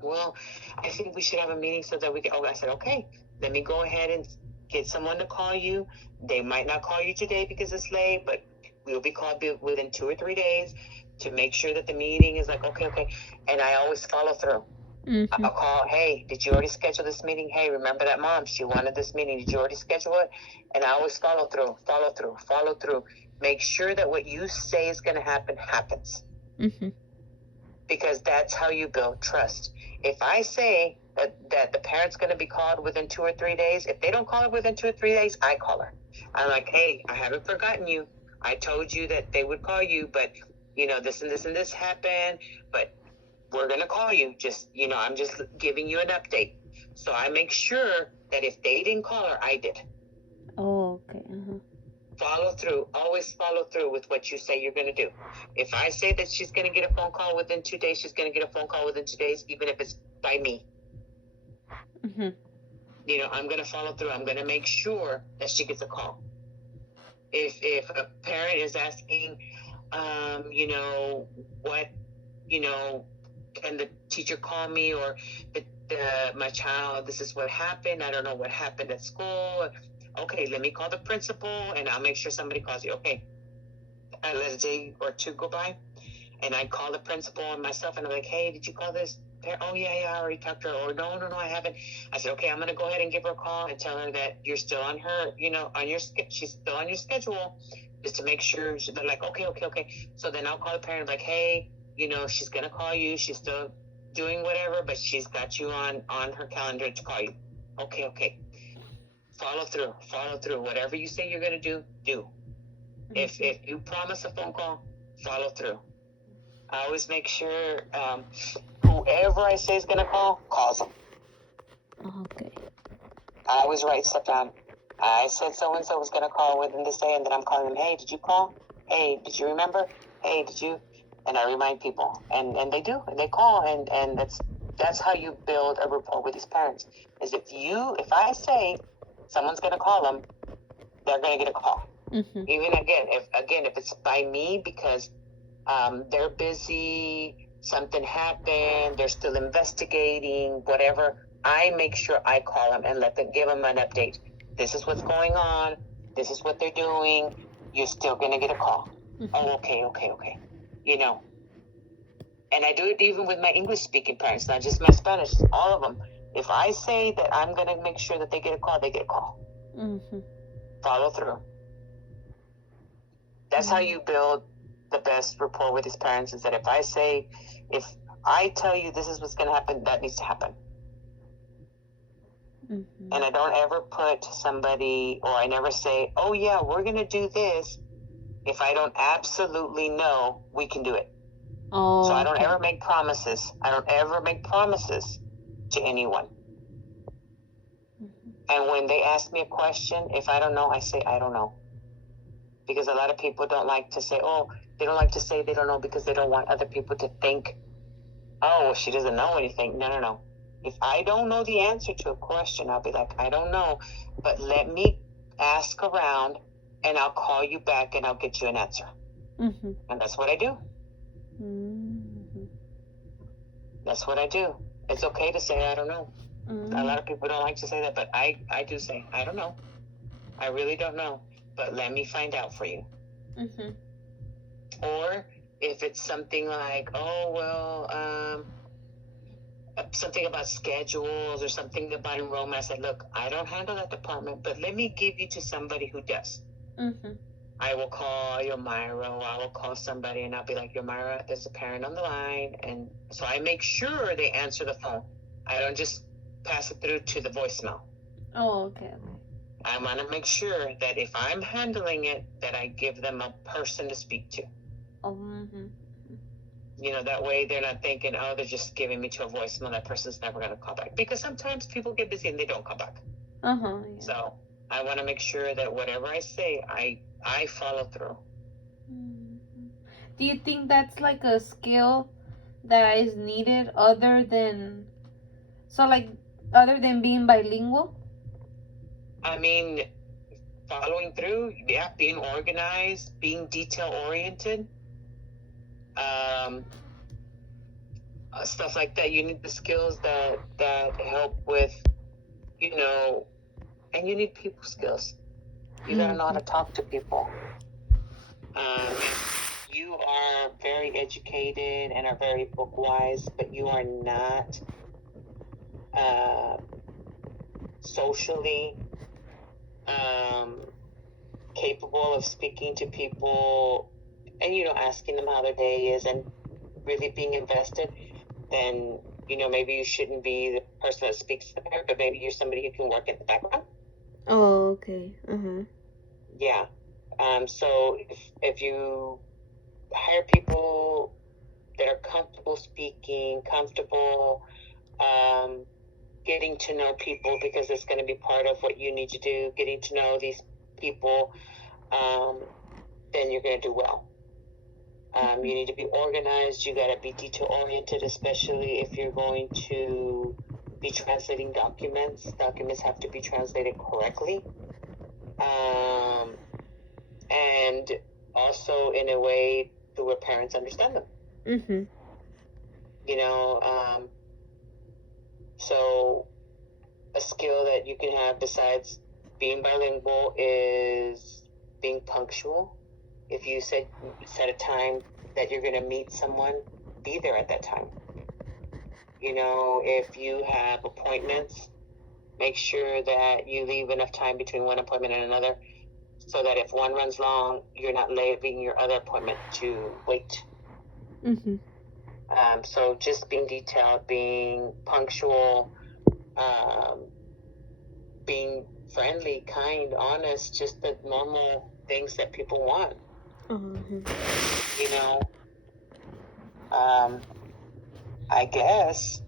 "Well, I think we should have a meeting so that we can." I said, "Okay, let me go ahead and get someone to call you. They might not call you today because it's late, but we'll be called within 2 or 3 days to make sure that the meeting is like, okay. And I always follow through. I'll call, "Hey, did you already schedule this meeting? Hey, remember that mom? She wanted this meeting. Did you already schedule it?" And I always follow through. Make sure that what you say is going to happen happens. Because that's how you build trust. If I say that the parent's going to be called within 2 or 3 days, if they don't call her within 2 or 3 days, I call her. I'm like, "Hey, I haven't forgotten you. I told you that they would call you, but this and this and this happened, but we're going to call you. Just, I'm just giving you an update." So I make sure that if they didn't call her, I did. Oh, okay. Follow through. Always follow through with what you say you're going to do. If I say that she's going to get a phone call within 2 days, she's going to get a phone call within 2 days, even if it's by me. I'm going to follow through. I'm going to make sure that she gets a call. If a parent is asking, what, can the teacher call me, or my child, this is what happened. I don't know what happened at school. Okay, let me call the principal, and I'll make sure somebody calls you. Okay, I let a day or two go by, and I call the principal and myself, and I'm like, "Hey, did you call this parent?" "Oh, yeah, I already talked to her." Or, no, I haven't." I said, "Okay, I'm going to go ahead and give her a call and tell her that you're still on her, she's still on your schedule, just to make sure." They're like, okay. So then I'll call the parent, like, "Hey, she's going to call you. She's still doing whatever, but she's got you on her calendar to call you." Okay. Follow through. Whatever you say you're going to do. If you promise a phone call, follow through. I always make sure whoever I say is going to call, calls them. Okay. I always write stuff down. I said so-and-so was going to call within this day, and then I'm calling them, "Hey, did you call? Hey, did you remember? Hey, did you?" And I remind people, and they do, and they call, and that's how you build a rapport with these parents. Is if I say someone's going to call them, they're going to get a call. Even if it's by me, because they're busy, something happened, they're still investigating, whatever, I make sure I call them and give them an update. This is what's going on. This is what they're doing. You're still going to get a call. Oh, okay. And I do it even with my English-speaking parents, not just my Spanish, all of them. If I say that I'm going to make sure that they get a call, they get a call. Follow through. That's how you build the best rapport with these parents, is that if I tell you this is what's going to happen, that needs to happen. And I don't ever put somebody, or I never say, "Oh yeah, we're going to do this," if I don't absolutely know we can do it. So I don't ever make promises. I don't ever make promises to anyone. And when they ask me a question, if I don't know, I say, "I don't know." because a lot of people don't like to say, they don't like to say they don't know because they don't want other people to think, oh, she doesn't know anything. No. If I don't know the answer to a question, I'll be like, I don't know, but let me ask around and I'll call you back and I'll get you an answer. Mm-hmm. And that's what I do. Mm-hmm. That's what I do. It's okay to say, I don't know. Mm-hmm. A lot of people don't like to say that, but I do say, I don't know. I really don't know, but let me find out for you. Mm-hmm. Or if it's something like, something about schedules or something about enrollment, I said, look, I don't handle that department, but let me give you to somebody who does. Mm-hmm. I will call Myra, or I will call somebody and I'll be like, Myra, there's a parent on the line. And so I make sure they answer the phone. I don't just pass it through to the voicemail. Oh, okay. I want to make sure that if I'm handling it, that I give them a person to speak to. Oh, mm-hmm. That way they're not thinking, they're just giving me to a voicemail. That person's never going to call back. Because sometimes people get busy and they don't call back. Yeah. So I want to make sure that whatever I say, I follow through. Mm-hmm. Do you think that's like a skill that is needed other than being bilingual? I mean, following through, being organized, being detail-oriented, stuff like that. You need the skills that help with, and you need people skills. You gotta know how to talk to people. You are very educated and are very book-wise, but you are not socially capable of speaking to people and, asking them how their day is and really being invested, then, maybe you shouldn't be the person that speaks to the parent, but maybe you're somebody who can work in the background. Oh, okay. Uh-huh. Yeah. So if you hire people that are comfortable speaking, comfortable getting to know people, because it's going to be part of what you need to do, getting to know these people, then you're going to do well. You need to be organized. You got to be detail-oriented, especially if you're going to be translating documents. Documents have to be translated correctly. And also in a way to where parents understand them. Mm-hmm. So a skill that you can have besides being bilingual is being punctual. If you set a time that you're going to meet someone, be there at that time. If you have appointments, make sure that you leave enough time between one appointment and another, so that if one runs long, you're not leaving your other appointment to wait. Mm-hmm. So just being detailed, being punctual, being friendly, kind, honest, just the normal things that people want. Mm-hmm. I guess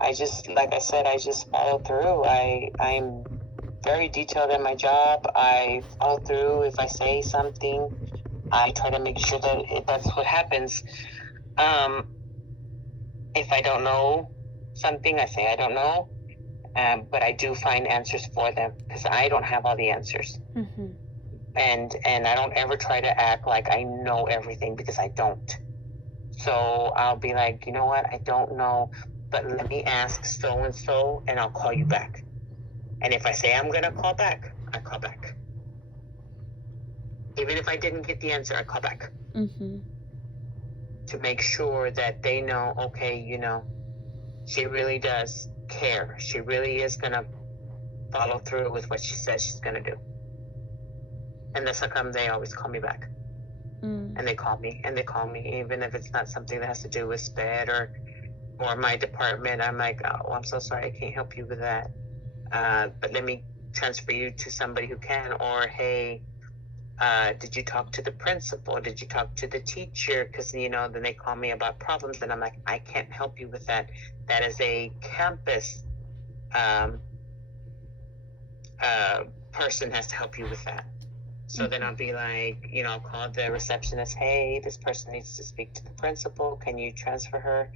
I just, like I said, I just follow through. I'm very detailed in my job. I follow through. If I say something, I try to make sure that that's what happens. If I don't know something, I say I don't know. But I do find answers for them, because I don't have all the answers. Mm-hmm. And I don't ever try to act like I know everything, because I don't. So I'll be like, you know what, I don't know, but let me ask so-and-so and I'll call you back. And if I say I'm going to call back, I call back. Even if I didn't get the answer, I call back. Mm-hmm. To make sure that they know, okay, she really does care. She really is going to follow through with what she says she's going to do. And that's how come they always call me back. And they call me, even if it's not something that has to do with SPED or my department. I'm like, oh, I'm so sorry, I can't help you with that. But let me transfer you to somebody who can. Or, hey, did you talk to the principal? Did you talk to the teacher? Because, then they call me about problems, and I'm like, I can't help you with that. That is a campus person has to help you with that. So then I'll be like, I'll call the receptionist, hey, this person needs to speak to the principal. Can you transfer her?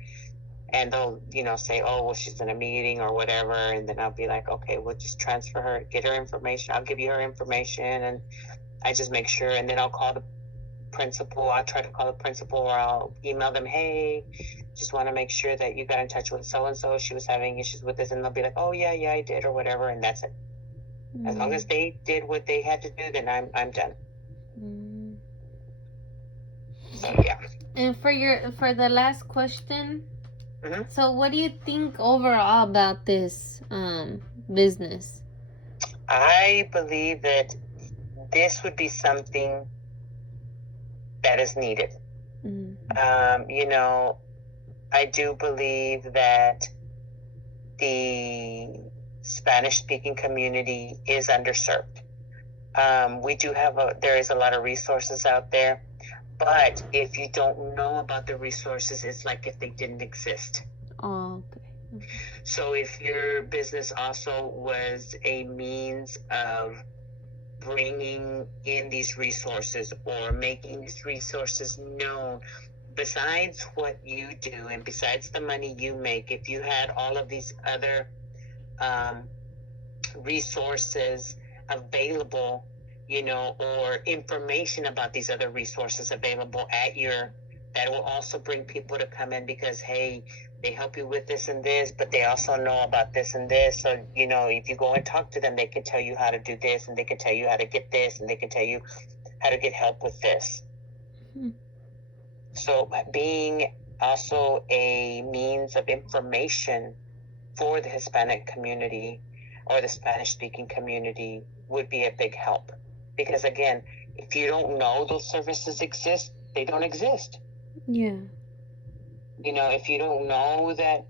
And they'll, say, oh, well, she's in a meeting or whatever. And then I'll be like, okay, we'll just transfer her, get her information. I'll give you her information. And I just make sure. And then I'll call the principal. I'll try to call the principal, or I'll email them, hey, just want to make sure that you got in touch with so-and-so. She was having issues with this. And they'll be like, oh, yeah, I did, or whatever. And that's it. As long as they did what they had to do, then I'm done. So yeah. And for the last question, so what do you think overall about this business? I believe that this would be something that is needed. I do believe that the Spanish-speaking community is underserved. There is a lot of resources out there, but if you don't know about the resources, it's like if they didn't exist. Oh, okay. So if your business also was a means of bringing in these resources or making these resources known, besides what you do and besides the money you make, if you had all of these other resources available, or information about these other resources available that will also bring people to come in because, hey, they help you with this and this, but they also know about this and this. So, if you go and talk to them, they can tell you how to do this, and they can tell you how to get this, and they can tell you how to get help with this. So being also a means of information for the Hispanic community or the Spanish-speaking community would be a big help. Because, again, if you don't know those services exist, they don't exist. Yeah. If you don't know that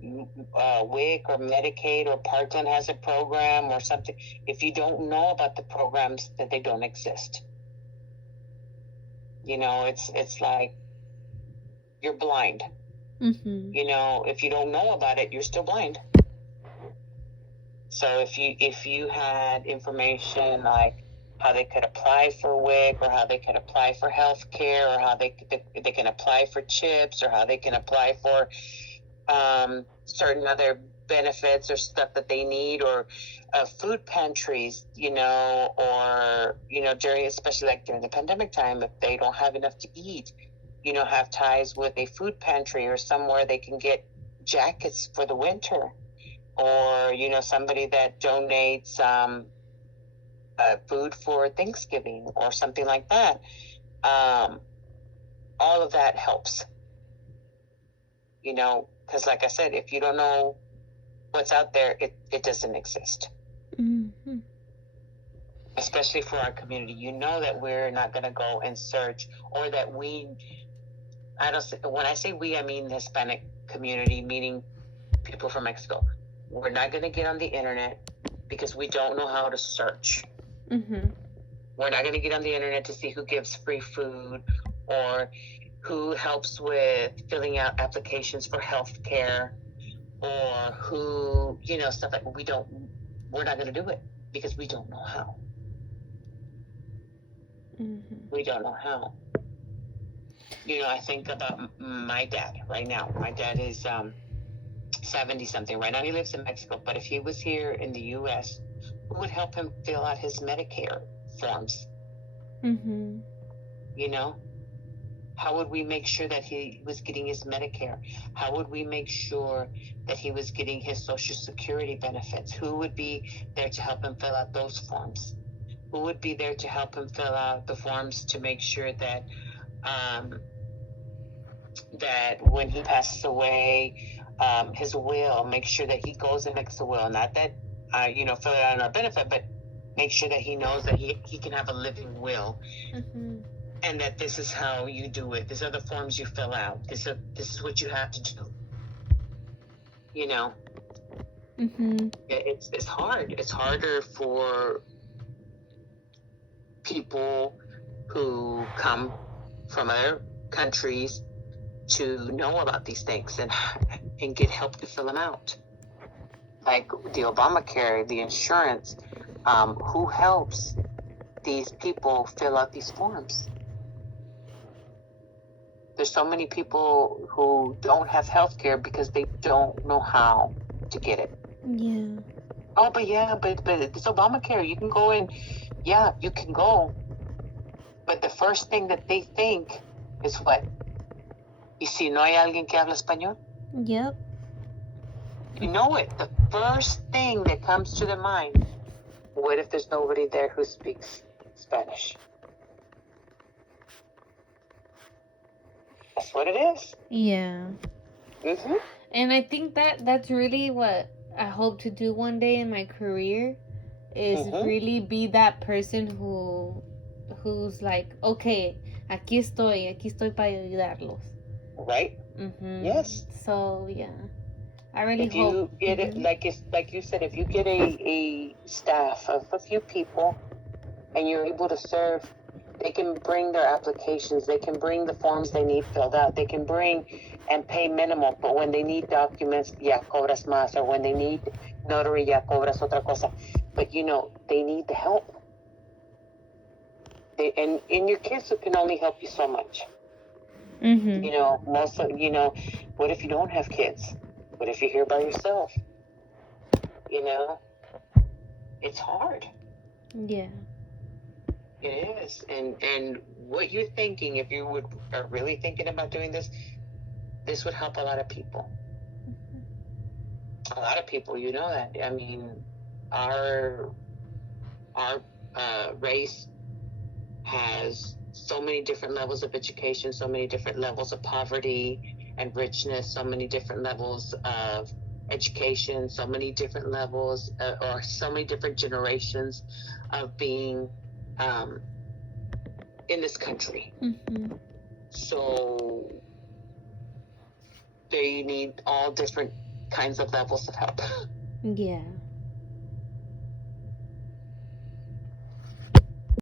WIC or Medicaid or Part-10 has a program or something, if you don't know about the programs, that they don't exist. It's like you're blind. If you don't know about it, you're still blind. So if you had information like how they could apply for WIC, or how they could apply for health care, or how they can apply for CHIPS, or how they can apply for certain other benefits or stuff that they need, or food pantries, or especially like during the pandemic time, if they don't have enough to eat, have ties with a food pantry or somewhere they can get jackets for the winter, or somebody that donates food for Thanksgiving or something like that. All of that helps, because like I said, if you don't know what's out there, it doesn't exist. Especially for our community, that we're not going to go and search, or that when I say we, I mean the Hispanic community, meaning people from Mexico. We're not going to get on the internet because we don't know how to search. We're not going to get on the internet to see who gives free food or who helps with filling out applications for health care, or who, stuff like we're not going to do it because we don't know how. We don't know how. I think about my dad right now. My dad is 70-something. Right now he lives in Mexico, but if he was here in the U.S., who would help him fill out his Medicare forms? How would we make sure that he was getting his Medicare? How would we make sure that he was getting his Social Security benefits? Who would be there to help him fill out those forms? Who would be there to help him fill out the forms to make sure that that when he passes away, his will, make sure that he goes and makes a will, not that fill it out on our benefit, but make sure that he knows that he can have a living will, and that this is how you do it. These are the forms you fill out. This is what you have to do. It's hard. It's harder for people who come from other countries to know about these things and get help to fill them out. Like the Obamacare, the insurance, Who helps these people fill out these forms? There's so many people who don't have health care because they don't know how to get it. Yeah. Oh, but it's Obamacare. You can go in. Yeah, you can go. But the first thing that they think is what? ¿Y si no hay alguien que habla español? Yep. You know it. The first thing that comes to their mind, what if there's nobody there who speaks Spanish? That's what it is. Yeah. Mm-hmm. And I think that's really what I hope to do one day in my career, is really be that person who's like, okay, aquí estoy para ayudarlos. Right? Mm-hmm. Yes. So yeah, I really if hope. you get it, like you said, if you get a staff of a few people and you're able to serve, they can bring their applications, they can bring the forms they need filled out, they can bring and pay minimal, but when they need documents, ya cobras más, or when they need notary, ya cobras otra cosa. But they need the help. And your kids can only help you so much. Mm-hmm. What if you don't have kids? What if you're here by yourself? It's hard. Yeah. It is. And what you're thinking, if you are really thinking about doing this would help a lot of people. A lot of people, that. I mean, our race has so many different levels of education, so many different levels of poverty and richness, so many different levels of education, so many different levels or so many different generations of being in this country. Mm-hmm. So they need all different kinds of levels of help. Yeah.